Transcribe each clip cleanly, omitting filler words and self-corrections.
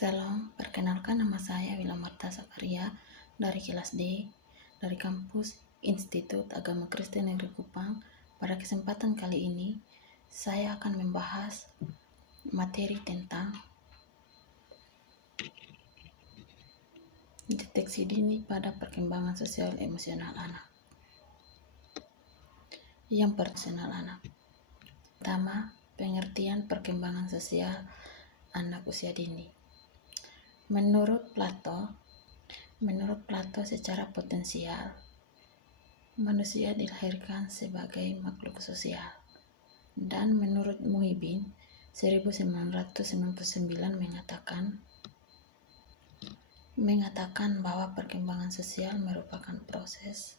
Salam, perkenalkan nama saya Wila Marta Sakaria dari kelas D dari kampus Institut Agama Kristen Negeri Kupang. Pada kesempatan kali ini, saya akan membahas materi tentang deteksi dini pada perkembangan sosial emosional anak. Yang personal anak. Pertama, pengertian perkembangan sosial anak usia dini. Menurut Plato secara potensial, manusia dilahirkan sebagai makhluk sosial. Dan menurut Muhyiddin 1999 mengatakan bahwa perkembangan sosial merupakan proses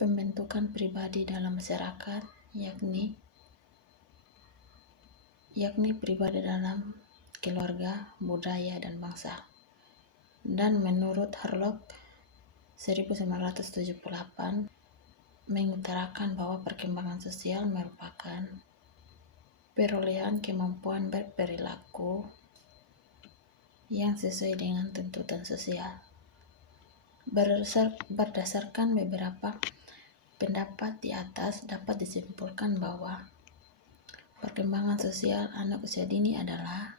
pembentukan pribadi dalam masyarakat, yakni pribadi dalam keluarga, budaya, dan bangsa. Dan menurut Harlock 1978 mengutarakan bahwa perkembangan sosial merupakan perolehan kemampuan berperilaku yang sesuai dengan tuntutan sosial. Berdasarkan beberapa pendapat di atas, dapat disimpulkan bahwa perkembangan sosial anak usia dini adalah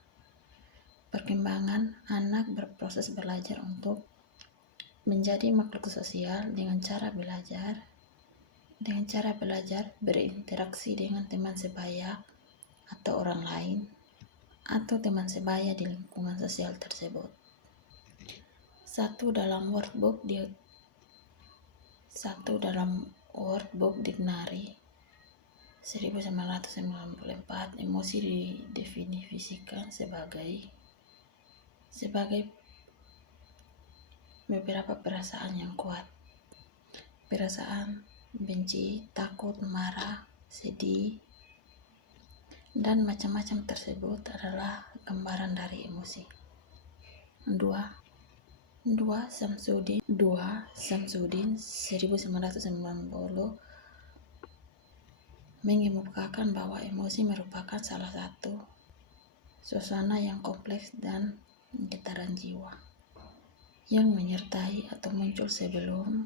perkembangan anak berproses belajar untuk menjadi makhluk sosial dengan cara belajar berinteraksi dengan teman sebaya atau orang lain atau teman sebaya di lingkungan sosial tersebut. Satu dalam workbook Dictionary 1994, emosi didefinisikan sebagai beberapa perasaan yang kuat. Perasaan benci, takut, marah, sedih, dan macam-macam tersebut adalah gambaran dari emosi. 2. Samsudin 1990 mengemukakan bahwa emosi merupakan salah satu suasana yang kompleks dan getaran jiwa yang menyertai atau muncul sebelum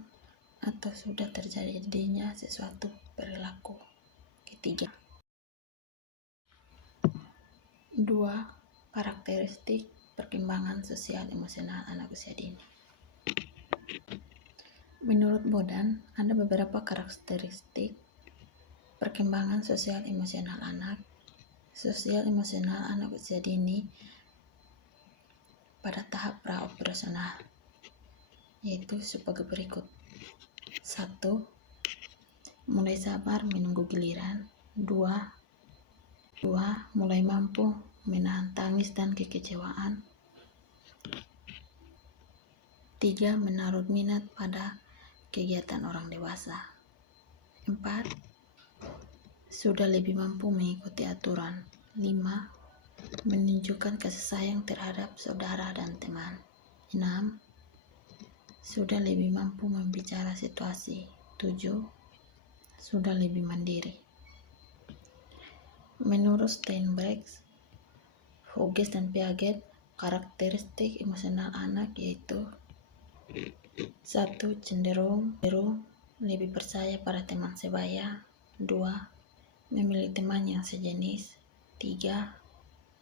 atau sudah terjadinya sesuatu perilaku. Ketiga, 2. Karakteristik perkembangan sosial emosional anak usia dini. Menurut Bodan, ada beberapa karakteristik perkembangan sosial emosional anak usia dini pada tahap pra-operasional, yaitu sebagai berikut. 1. Mulai sabar menunggu giliran. 2. Mulai mampu menahan tangis dan kekecewaan. 3. Menaruh minat pada kegiatan orang dewasa. 4. Sudah lebih mampu mengikuti aturan. 5. Menunjukkan kasih sayang terhadap saudara dan teman. 6. Sudah lebih mampu membicara situasi. 7. Sudah lebih mandiri. Menurut Steinberg, Hughes, dan Piaget, karakteristik emosional anak yaitu 1. Cenderung lebih percaya pada teman sebaya. 2. Memilih teman yang sejenis. 3.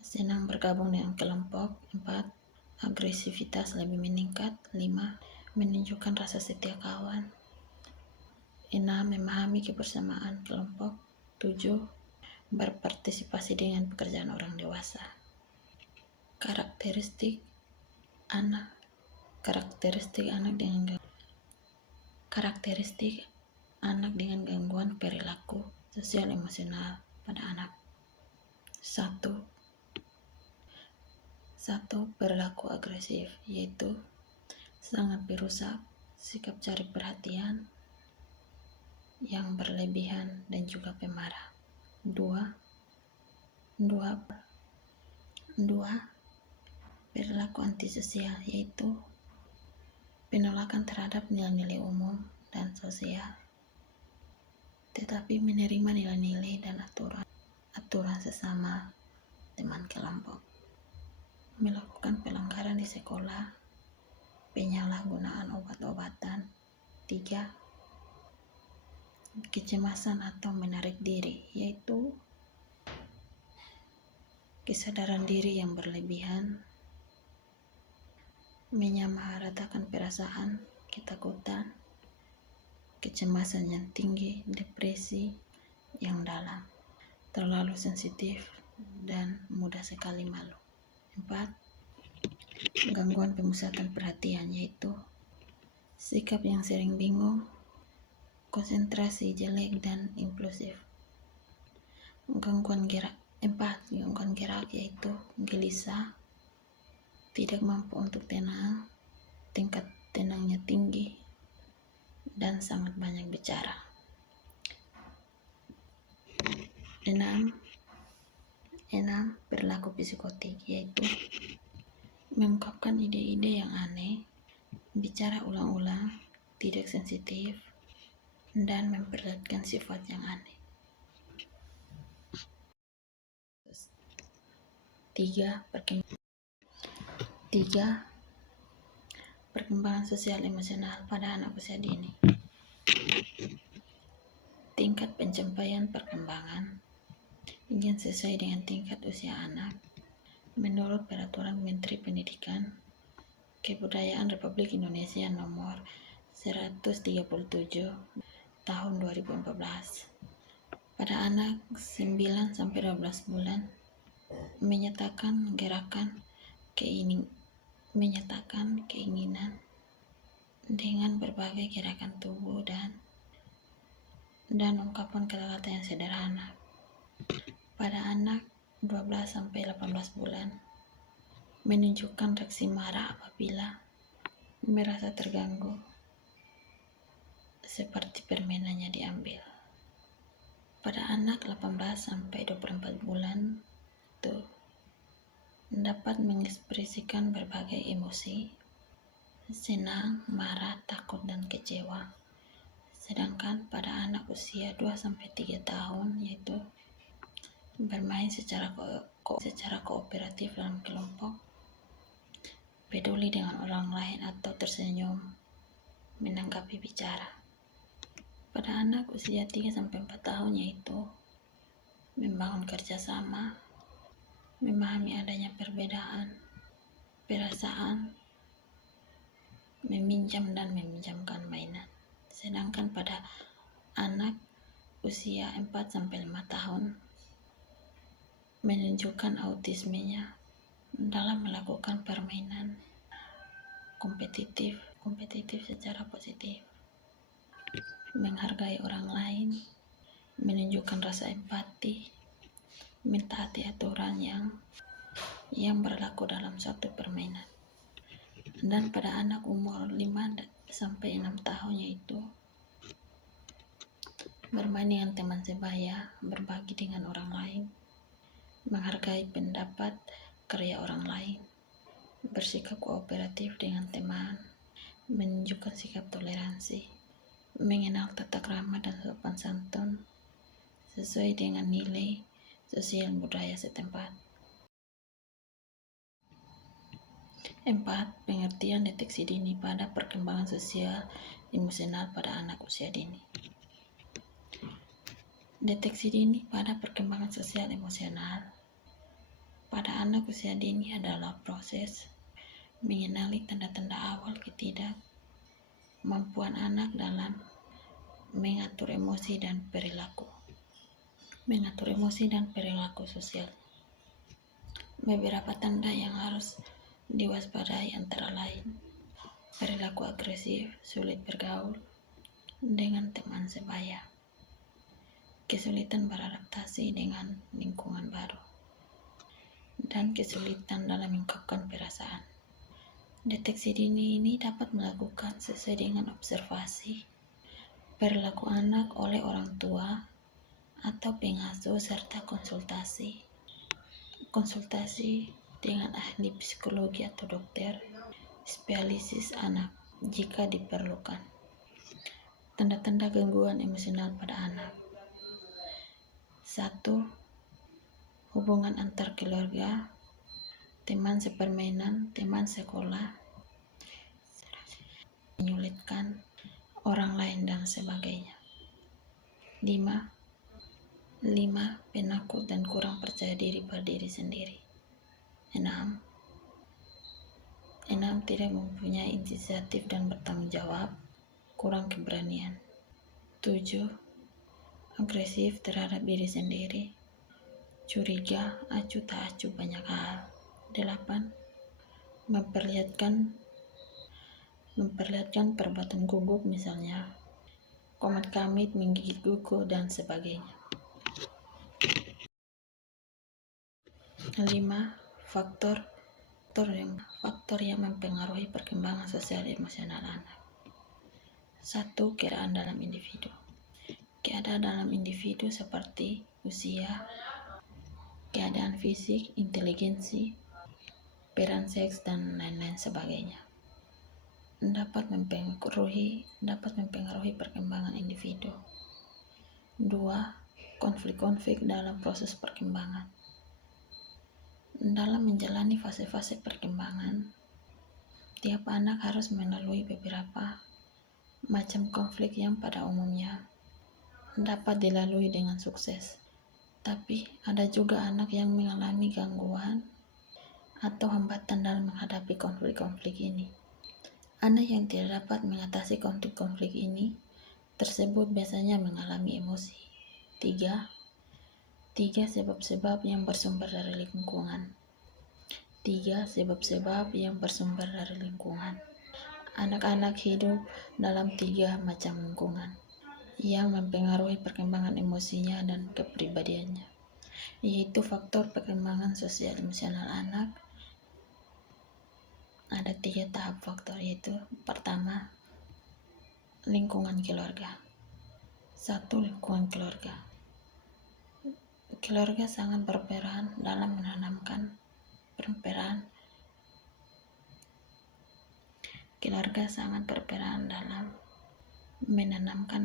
Senang bergabung dengan kelompok. 4. Agresivitas lebih meningkat. 5. Menunjukkan rasa setia kawan. 6. Memahami kebersamaan kelompok. 7. Berpartisipasi dengan pekerjaan orang dewasa. Karakteristik anak dengan gangguan perilaku sosial emosional pada anak. 1. Perilaku agresif, yaitu sangat berusak, sikap cari perhatian yang berlebihan, dan juga pemarah. 2. Perilaku antisosial, yaitu penolakan terhadap nilai-nilai umum dan sosial, tetapi menerima nilai-nilai dan aturan sesama teman kelompok. melakukan pelanggaran di sekolah, penyalahgunaan obat-obatan. 3. Kecemasan atau menarik diri, yaitu kesadaran diri yang berlebihan, menyamaratakan perasaan, ketakutan, kecemasan yang tinggi, depresi yang dalam, terlalu sensitif, dan mudah sekali malu. 4. Gangguan pemusatan perhatian, yaitu sikap yang sering bingung, konsentrasi jelek, dan impulsif. Gangguan gerak, yaitu gelisah, tidak mampu untuk tenang, tingkat tenangnya tinggi, dan sangat banyak bicara. 6. Perilaku psikotik, yaitu mengungkapkan ide-ide yang aneh, bicara ulang-ulang, tidak sensitif, dan memperlihatkan sifat yang aneh. 3. Perkembangan sosial emosional pada anak usia dini. Tingkat pencapaian perkembangan ingin sesuai dengan tingkat usia anak. Menurut Peraturan Menteri Pendidikan Kebudayaan Republik Indonesia Nomor 137 Tahun 2014, pada anak 9-12 bulan menyatakan keinginan dengan berbagai gerakan tubuh dan ungkapan kata-kata yang sederhana. Pada anak 12-18 bulan menunjukkan reaksi marah apabila merasa terganggu, seperti permainannya diambil. Pada anak 18-24 bulan dapat mengekspresikan berbagai emosi, senang, marah, takut, dan kecewa. Sedangkan pada anak usia 2-3 tahun, yaitu bermain secara kooperatif dalam kelompok, peduli dengan orang lain, atau tersenyum menanggapi bicara. Pada anak usia 3-4 tahun, yaitu membangun kerjasama, memahami adanya perbedaan perasaan, meminjam dan meminjamkan mainan. Sedangkan pada anak usia 4-5 tahun menunjukkan autismenya dalam melakukan permainan kompetitif secara positif, menghargai orang lain, menunjukkan rasa empati, mentaati aturan yang berlaku dalam suatu permainan. Dan pada anak umur 5-6 tahun, yaitu bermain dengan teman sebaya, berbagi dengan orang lain, menghargai pendapat karya orang lain, bersikap kooperatif dengan teman, menunjukkan sikap toleransi, mengenal tata krama dan sopan santun sesuai dengan nilai sosial budaya setempat. 4. Pengertian deteksi dini pada perkembangan sosial emosional pada anak usia dini. Deteksi dini pada perkembangan sosial emosional pada anak usia dini adalah proses mengenali tanda-tanda awal ketidakmampuan anak dalam mengatur emosi dan perilaku sosial. Beberapa tanda yang harus diwaspadai antara lain perilaku agresif, sulit bergaul dengan teman sebaya, kesulitan beradaptasi dengan lingkungan baru, dan kesulitan dalam mengungkapkan perasaan. Deteksi dini ini dapat melakukan sesuai dengan observasi perilaku anak oleh orang tua atau pengasuh serta konsultasi dengan ahli psikologi atau dokter spesialis anak jika diperlukan. Tanda-tanda gangguan emosional pada anak. 1. Hubungan antar keluarga teman sepermainan, teman sekolah, menyulitkan orang lain dan sebagainya. 5. Penakut dan kurang percaya diri pada diri sendiri. 6. Tidak mempunyai inisiatif dan bertanggung jawab, kurang keberanian. 7. Agresif terhadap diri sendiri, curiga, acuh tak acuh banyak hal. 8. Memperlihatkan perbuatan gugup, misalnya komat kamit, menggigit kuku, dan sebagainya. 5. Faktor yang mempengaruhi perkembangan sosial emosional anak. 1. Keadaan dalam individu. Keadaan dalam individu seperti usia, keadaan fisik, inteligensi, peran seks, dan lain-lain sebagainya dapat mempengaruhi perkembangan individu. 2. Konflik-konflik dalam proses perkembangan. Dalam menjalani fase-fase perkembangan, tiap anak harus melalui beberapa macam konflik yang pada umumnya dapat dilalui dengan sukses. Tapi ada juga anak yang mengalami gangguan atau hambatan dalam menghadapi konflik-konflik ini. Anak yang tidak dapat mengatasi konflik-konflik ini tersebut biasanya mengalami emosi. 3. Sebab-sebab yang bersumber dari lingkungan. 3. Sebab-sebab yang bersumber dari lingkungan. Anak-anak hidup dalam 3 macam lingkungan yang mempengaruhi perkembangan emosinya dan kepribadiannya, yaitu faktor perkembangan sosial emosional anak. Ada 3 tahap faktor, yaitu pertama, lingkungan keluarga. 1. Lingkungan keluarga. Keluarga sangat berperan dalam menanamkan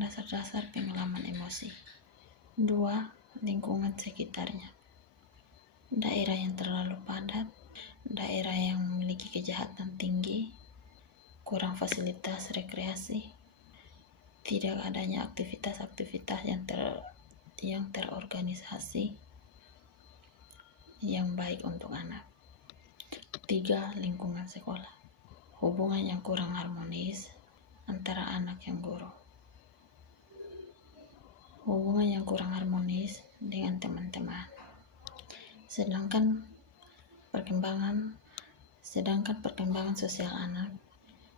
dasar-dasar pengalaman emosi. 2. Lingkungan sekitarnya. Daerah yang terlalu padat, daerah yang memiliki kejahatan tinggi, kurang fasilitas rekreasi, tidak adanya aktivitas-aktivitas yang terorganisasi yang baik untuk anak. 3. Lingkungan sekolah. Hubungan yang kurang harmonis antara anak yang guru. Hubungan yang kurang harmonis dengan teman-teman. Sedangkan perkembangan sosial anak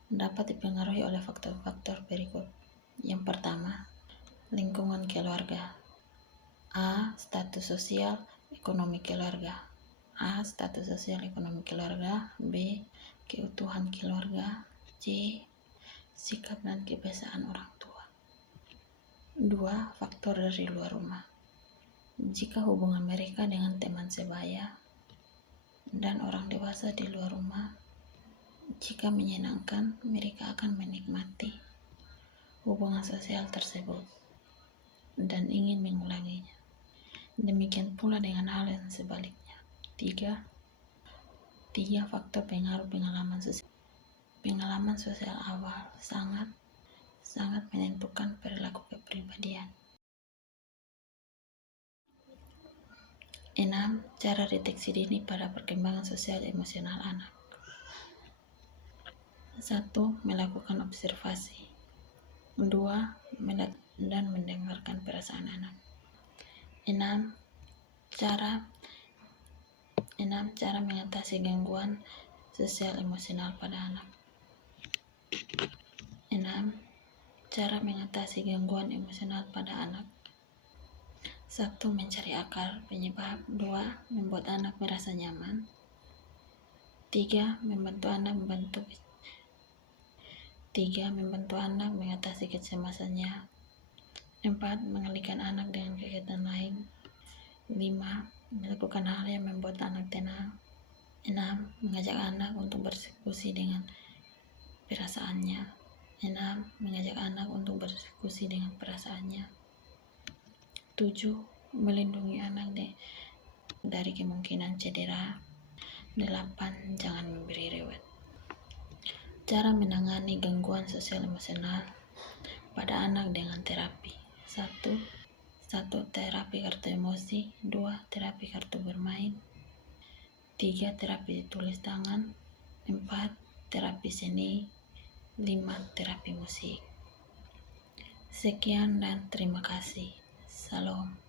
dapat dipengaruhi oleh faktor-faktor berikut. Yang pertama, lingkungan keluarga. A. Status sosial ekonomi keluarga. B. Keutuhan keluarga. C. Sikap dan kebiasaan orang tua. 2. Faktor dari luar rumah. Jika hubungan mereka dengan teman sebaya dan orang dewasa di luar rumah, jika menyenangkan, mereka akan menikmati hubungan sosial tersebut dan ingin mengulanginya. Demikian pula dengan hal yang sebaliknya. 3. Faktor pengaruh pengalaman sosial. Pengalaman sosial awal sangat menentukan perilaku kepribadian. 6. Cara deteksi dini pada perkembangan sosial emosional anak. 1. Melakukan observasi. 2. Melihat dan mendengarkan perasaan anak. 6. Cara mengatasi gangguan sosial emosional pada anak. 6. Cara mengatasi gangguan emosional pada anak. 1. Mencari akar penyebab. 2. Membuat anak merasa nyaman. 3. Membantu anak mengatasi kecemasannya. 4. Mengalihkan anak dengan kegiatan lain. 5. Melakukan hal yang membuat anak tenang. 6. Mengajak anak untuk berdiskusi dengan perasaannya. 7. Melindungi anak dari kemungkinan cedera 8. Jangan memberi reward. Cara menangani gangguan sosial emosional pada anak dengan terapi. 1. Terapi kartu emosi. 2. Terapi kartu bermain. 3. Terapi tulis tangan. 4. Terapi seni. 5. Terapi musik. Sekian dan terima kasih. Salam.